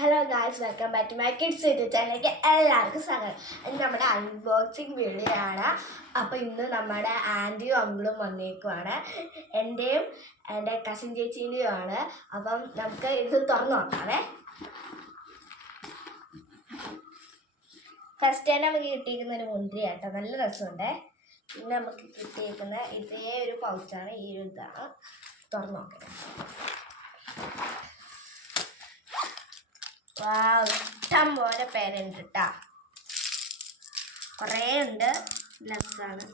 Hello guys, welcome back to my kids YouTube ചാനലിലേക്ക് എല്ലാവർക്കും സ്വാഗതം. ഇത് നമ്മുടെ അൺബോക്സിങ് വീഡിയോ ആണ്. അപ്പോൾ ഇന്ന് നമ്മുടെ ആൻറ്റിയും അങ്കിളും വന്നേക്കുവാണ്. എൻ്റെയും എൻ്റെ കസിൻ ചേച്ചീൻ്റെയും ആണ്. അപ്പം നമുക്ക് ഇത് തുറന്നു നോക്കാവേ. ഫസ്റ്റ് തന്നെ നമുക്ക് കിട്ടിയിരിക്കുന്ന ഒരു മുന്തിരി കേട്ടോ, നല്ല രസമുണ്ട്. പിന്നെ നമുക്ക് കിട്ടിയിരിക്കുന്ന ഇതേ ഒരു പൗച്ചാണ്, ഈ ഒരു ഇതാണ്. തുറന്നു നോക്കാം. ഇഷ്ടം പോലെ പേരുണ്ട് കേട്ടോ, കുറേ ഉണ്ട്. ലെസ്സാണ്.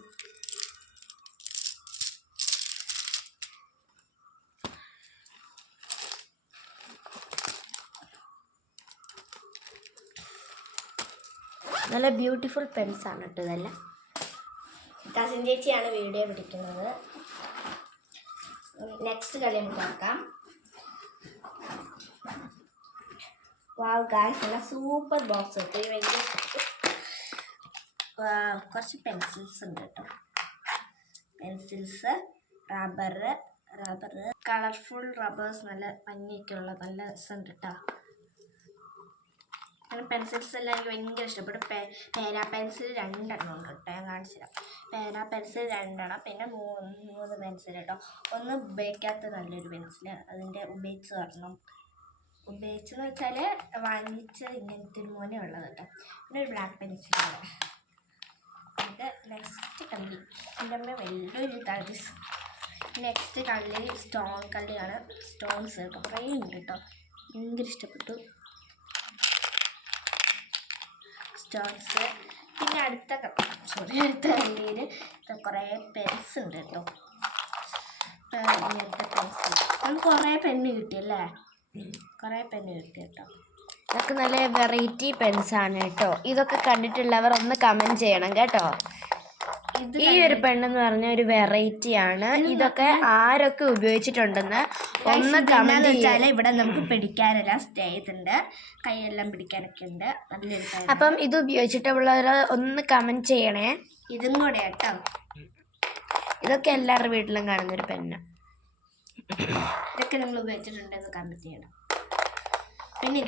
നല്ല ബ്യൂട്ടിഫുൾ പെൻസാണ് കേട്ടോ ഇതെല്ലാം. കസിൻ ചേച്ചിയാണ് വീഡിയോ പിടിക്കുന്നത്. നെക്സ്റ്റ് കളി നമുക്ക് നോക്കാം. വാവ് ഗായ്സ്, നല്ല സൂപ്പർ ബോക്സ് കിട്ടും. ഈ വലിയ കുറച്ച് പെൻസിൽസ് ഉണ്ട് കേട്ടോ. പെൻസിൽസ്, റബ്ബർ കളർഫുൾ റബ്ബേഴ്സ്, നല്ല ഭംഗിയൊക്കെയുള്ള നല്ല രസമുണ്ട് കേട്ടോ. അങ്ങനെ പെൻസിൽസ് എല്ലാം എനിക്ക് ഭയങ്കര ഇഷ്ടപ്പെട്ടു. പേന പെൻസിൽ 2 എണ്ണം ഉണ്ട് കേട്ടോ, ഞാൻ കാണിച്ചു തരാം. പേന പെൻസിൽ 2 എണ്ണം, പിന്നെ 3 പെൻസിൽ കേട്ടോ. ഒന്ന് ഉപയോഗിക്കാത്ത നല്ലൊരു പെൻസിൽ, അതിൻ്റെ ഉപയോഗിച്ചെന്ന് വെച്ചാൽ വാങ്ങിച്ചത് ഇങ്ങനത്തെ ഒരു മോനെ ഉള്ളത് കേട്ടോ. പിന്നെ ഒരു ബ്ലാക്ക് പെൻസിലാണ്. ഇത് നെക്സ്റ്റ് കള്ളി, എൻ്റെ അമ്മ വലിയൊരു ഇതാണ്. നെക്സ്റ്റ് കള്ളി സ്റ്റോൺ കള്ളിയാണ്. സ്റ്റോൺസ് കേട്ടോ, കുറേ ഉണ്ട് കേട്ടോ, ഭയങ്കര ഇഷ്ടപ്പെട്ടു സ്റ്റോൺസ്. പിന്നെ അടുത്ത കള്ളിയിൽ കുറേ പെൻസ് ഉണ്ട് കേട്ടോ. ഇങ്ങനത്തെ പെൻസിൽ നമുക്ക് കുറേ പെണ്ണ് കിട്ടിയല്ലേ, കുറേ പെണ്ണ് കിട്ടി കേട്ടോ. ഇതൊക്കെ നല്ല വെറൈറ്റി പെൻസാണ് കേട്ടോ. ഇതൊക്കെ കണ്ടിട്ടുള്ളവർ ഒന്ന് കമൻറ്റ് ചെയ്യണം കേട്ടോ. ഈ ഒരു പെണ്ണെന്ന് പറഞ്ഞ ഒരു വെറൈറ്റി ആണ്. ഇതൊക്കെ ആരൊക്കെ ഉപയോഗിച്ചിട്ടുണ്ടെന്ന് ഒന്ന് കമൻറ്റ് വെച്ചാൽ ഇവിടെ നമുക്ക് പിടിക്കാനെല്ലാം സ്റ്റേ ചെയ്തിട്ടുണ്ട്, കൈയെല്ലാം പിടിക്കാനൊക്കെ ഉണ്ട്. നല്ലൊരു അപ്പം ഇത് ഉപയോഗിച്ചിട്ടുള്ളവർ ഒന്ന് കമൻറ്റ് ചെയ്യണേ. ഇതും കൂടെ കേട്ടോ. ഇതൊക്കെ എല്ലാവരുടെ വീട്ടിലും കാണുന്നൊരു പെണ്ണ്. ഇതൊക്കെ നമ്മൾ ഉപയോഗിച്ചിട്ടുണ്ടെന്ന് കമൻറ്റ് ചെയ്യണം. പിന്നെ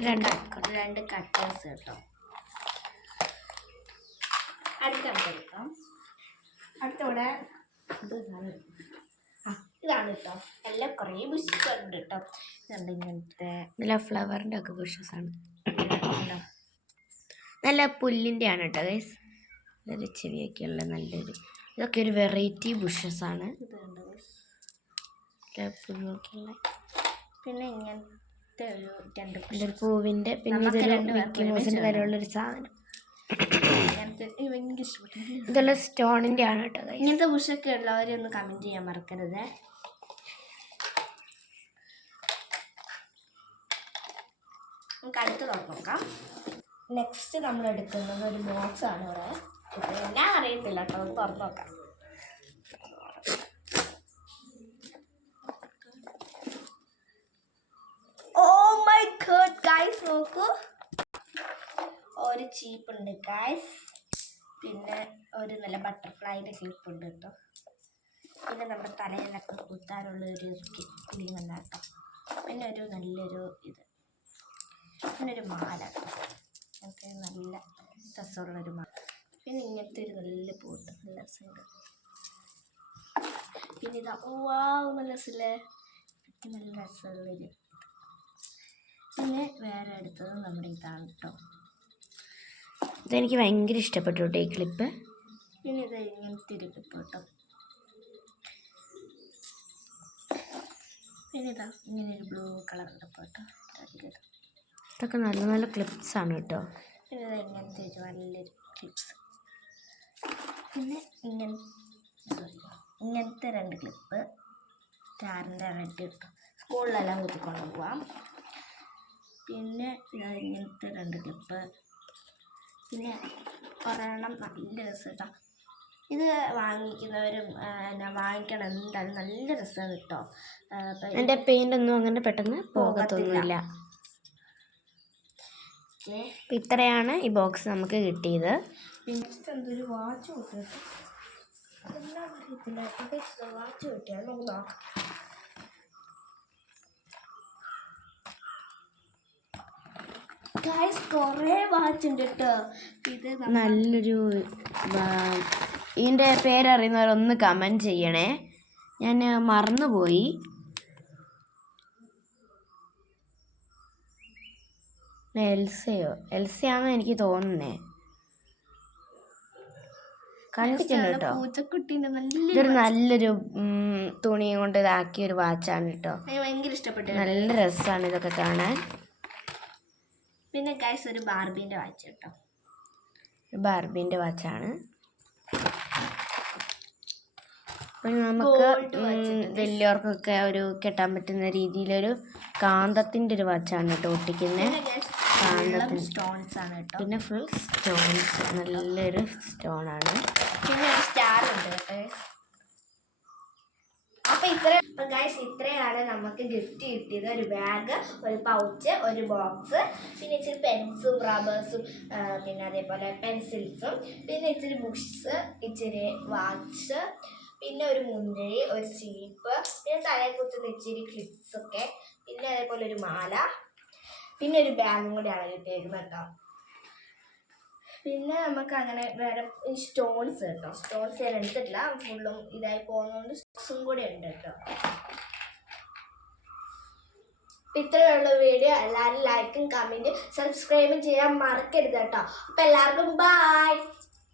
രണ്ട് കട്ടേഴ്സ് കേട്ടോ. അടുത്തെടുക്കാം. അടുത്തവിടെ ഇതാണ് കേട്ടോ. എല്ലാം കുറേ ബുഷസ് ഉണ്ട് കേട്ടോ. ഇതുണ്ട് ഇങ്ങനത്തെ നല്ല ഫ്ലവറിൻ്റെ ഒക്കെ ബുഷസാണ്. നല്ല പുല്ലിൻ്റെ ആണ് കേട്ടോ ഗൈസ്. നല്ല ചെവിയൊക്കെയുള്ള നല്ലൊരു, ഇതൊക്കെ ഒരു വെറൈറ്റി ബുഷസാണ്. ഇതുണ്ട് പുല്ലൊക്കെയുള്ള. പിന്നെ ഇങ്ങനത്തെ ഒരു 2 പൂവിൻ്റെ, പിന്നെ ഇതൊരു മിക്കി മൗസിൻ്റെ കാര്യമുള്ളൊരു സാധനം. ഭയങ്കര ഇഷ്ടപ്പെട്ടു. ഇതെല്ലാം സ്റ്റോണിൻ്റെ ആണ് കേട്ടോ. ഇങ്ങനത്തെ ബുഷൊക്കെ ഉള്ളവരെ ഒന്ന് കമൻറ്റ് ചെയ്യാൻ മറക്കരുത്. നമുക്ക് അടുത്ത് നോക്കാം. നെക്സ്റ്റ് നമ്മൾ എടുക്കുന്നത് ഒരു ബോക്സ് ആണ്. ഇവിടെ എല്ലാം അറിയത്തില്ല കേട്ടോ, ഒന്ന് തുറന്നു നോക്കാം. ഓ മൈ ഗോഡ് ഗൈസ്, നോക്കൂ, ഒരു ചീപ്പ് ഉണ്ട് ഗൈസ്. പിന്നെ ഒരു നല്ല ബട്ടർഫ്ലൈൻ്റെ ക്ലിപ്പ് ഉണ്ട് കേട്ടോ. പിന്നെ നമ്മുടെ തലയിലൊക്കെ കുത്താനുള്ള ഒരു ക്ലിപ്പ് ഉണ്ടാക്കാം. പിന്നെ ഒരു നല്ലൊരു ഇത്, പിന്നെ ഒരു മാല, നമുക്ക് നല്ല രസമുള്ളൊരു മാല. പിന്നെ ഇങ്ങനത്തെ ഒരു നല്ല പൂട്ട്, നല്ല രസമുണ്ട്. പിന്നെ ഇതാ നല്ല രസമില്ലേ, നല്ല രസമുള്ളൊരു. പിന്നെ വേറെ അടുത്തത് നമ്മുടെ ഇതാണ് കേട്ടോ. ഇതെനിക്ക് ഭയങ്കര ഇഷ്ടപ്പെട്ടു കേട്ടോ ഈ ക്ലിപ്പ്. പിന്നെ ഇത് ഇങ്ങനത്തെ ഒരു ക്ലിപ്പ് കേട്ടോ. പിന്നെ ഇതാ ഇങ്ങനെ ഒരു ബ്ലൂ കളർ ക്ലിപ്പ് കേട്ടോ. ഇതൊക്കെ നല്ല നല്ല ക്ലിപ്സ് ആണ് കേട്ടോ. പിന്നെ ഇതാ ഇങ്ങനത്തെ ഒരു നല്ലൊരു ക്ലിപ്സ്. പിന്നെ ഇങ്ങനത്തെ 2 ക്ലിപ്പ്, സ്റ്റാറിൻ്റെ റെഡ് കേട്ടോ, സ്കൂളിലെല്ലാം കുത്തിക്കൊണ്ട് പോവാം. പിന്നെ ഇതാ ഇങ്ങനത്തെ 2 ക്ലിപ്പ്. പിന്നെ ഒരെണ്ണം നല്ല രസം കേട്ടോ. ഇത് വാങ്ങിക്കുന്നവരും വാങ്ങിക്കണം, എന്തായാലും നല്ല രസമാണ് കേട്ടോ. എൻ്റെ പെയിൻ്റ് ഒന്നും അങ്ങനെ പെട്ടെന്ന് പോകത്തൊന്നുമില്ല. ഇത്രയാണ് ഈ ബോക്സ് നമുക്ക് കിട്ടിയത്. പിന്നെ എന്തൊരു വാച്ച് കിട്ടും, അതെല്ലാം അറിയത്തില്ല. വാച്ച് കിട്ടിയാൽ നമുക്ക് നോക്കാം. ഗൈസ് കുറേ വാച്ച് ഉണ്ട് കേട്ടോ. ഇത് നല്ലൊരു ഇതിൻ്റെ പേരറിയുന്നവരൊന്ന് കമൻറ്റ് ചെയ്യണേ. ഞാൻ മറന്നുപോയി. എൽസയാണെന്ന് എനിക്ക് തോന്നുന്നേ. കണ്ടിട്ടുണ്ട് കേട്ടോ. പൂച്ചക്കുട്ടീൻ്റെ ഇതൊരു നല്ലൊരു തുണി കൊണ്ട് ഇതാക്കിയ ഒരു വാച്ചാണ് കേട്ടോ. ഭയങ്കര ഇഷ്ടപ്പെട്ടു. നല്ല രസമാണ് ഇതൊക്കെ കാണാൻ. പിന്നെ ഗൈസ് ഒരു ബാർബീൻ്റെ വാച്ച് കേട്ടോ. ബാർബീൻ്റെ വാച്ചാണ്. പിന്നെ നമുക്ക് വലിയവർക്കൊക്കെ ഒരു കെട്ടാൻ പറ്റുന്ന രീതിയിലൊരു കാന്തത്തിൻ്റെ ഒരു വാച്ചാണ് കേട്ടോ ഒട്ടിക്കുന്നത്. കാന്തത്തിന് സ്റ്റോൺസ് ആണ് കേട്ടോ. പിന്നെ ഫുൾ സ്റ്റോൺസ്, നല്ലൊരു സ്റ്റോണാണ്. പിന്നെ ഒരു സ്റ്റാർ ഉണ്ട് കേട്ടോ. അപ്പോൾ ഇത്രയാണ് നമുക്ക് ഗിഫ്റ്റ് കിട്ടിയത്. ഒരു ബാഗ്, ഒരു പൗച്ച്, ഒരു ബോക്സ്, പിന്നെ ഇച്ചിരി പെൻസും റബ്ബേഴ്സും, പിന്നെ അതേപോലെ പെൻസിൽസും, പിന്നെ ഇച്ചിരി ബുക്സ്, ഇച്ചിരി വാച്ച്, പിന്നെ ഒരു മുന്തിരി, ഒരു ചീപ്പ്, പിന്നെ തലയിൽ കുത്തുന്ന ഇച്ചിരി ക്ലിപ്സൊക്കെ, പിന്നെ അതേപോലെ ഒരു മാല, പിന്നെ ഒരു ബാഗും കൂടിയാണ് കിട്ടിയേക്കുന്നത് കേട്ടോ. പിന്നെ നമുക്ക് അങ്ങനെ വേറെ സ്റ്റോൺസ് കേട്ടോ. സ്റ്റോൺസ് ഞാൻ എടുത്തിട്ടില്ല, ഫുള്ളും ഇതായി പോകുന്നതുകൊണ്ട് സ്റ്റോൺസും കൂടെ ഉണ്ട് കേട്ടോ. ഇത്രയുള്ള വീഡിയോ എല്ലാവരും ലൈക്കും കമൻറ്റും സബ്സ്ക്രൈബും ചെയ്യാൻ മറക്കരുത് കേട്ടോ. അപ്പം എല്ലാവർക്കും ബൈ.